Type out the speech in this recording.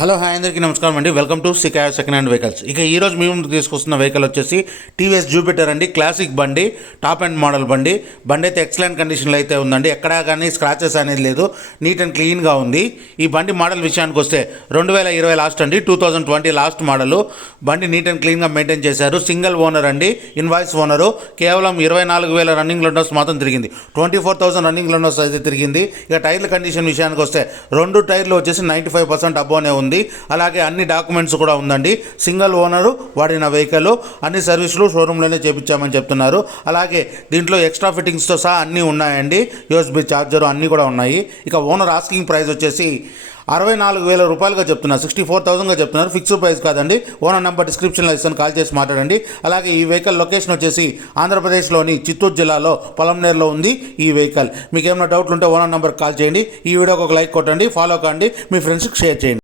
Hello hi అందరికీ నమస్కారం అండి. వెల్కమ్ టు సికాయో సెకండ్ హ్యాండ్ వెహికల్స్. ఇక ఈరోజు మీ ముందుకు తీసుకొస్తున్న వెహికల్ వచ్చేసి టీవీఎస్ జూపిటర్ అండి. క్లాసిక్ బండి, టాప్ అండ్ మోడల్ బండి. బండి అయితే ఎక్సలెంట్ కండిషన్లో అయితే ఉందండి. ఎక్కడా కానీ స్క్రాచెస్ అనేది లేదు, నీట్ అండ్ క్లీన్గా ఉంది. ఈ బండి మోడల్ విషయానికి వస్తే 2020 లాస్ట్ అండి, 2020 లాస్ట్ మోడల్. బండి నీట్ అండ్ క్లీన్గా మెయింటైన్ చేశారు. సింగిల్ ఓనర్ అండి, ఇన్వాయిస్ ఓనరు. కేవలం 24,000 రన్నింగ్ లోనర్స్ మాత్రం తిరిగింది. 24,000 రన్నింగ్ లోనర్స్ అయితే తిరిగింది. ఇక టైర్ల కండిషన్ విషయానికి వస్తే 2 టైర్లు వచ్చేసి 95% అబ్బోనే ఉంది. అలాగే అన్ని డాక్యుమెంట్స్ కూడా ఉందండి. సింగిల్ ఓనరు వాడిన వెహికల్, అన్ని సర్వీసులు షోరూంలోనే చేపించామని చెప్తున్నారు. అలాగే దీంట్లో ఎక్స్ట్రా ఫిట్టింగ్స్తో సహా అన్నీ ఉన్నాయండి. యూఎస్బీ ఛార్జర్ అన్నీ కూడా ఉన్నాయి. ఇక ఓనర్ ఆస్కింగ్ ప్రైస్ వచ్చేసి 64,000 రూపాయలుగా చెప్తున్నారు. 64,000గా చెప్తున్నారు. ఫిక్స్డ్ ప్రైస్ కాదండి. ఓనర్ నెంబర్ డిస్క్రిప్షన్లో ఇస్తాను, కాల్ చేసి మాట్లాడండి. అలాగే ఈ వెహికల్ లొకేషన్ వచ్చేసి ఆంధ్రప్రదేశ్లోని చిత్తూరు జిల్లాలో పొలంనేరులో ఉంది ఈ వెహికల్. మీకు ఏమైనా డౌట్లు ఉంటే ఓనర్ నెంబర్కి కాల్ చేయండి. ఈ వీడియోకి ఒక లైక్ కొట్టండి, ఫాలో కండి, మీ ఫ్రెండ్స్కి షేర్ చేయండి.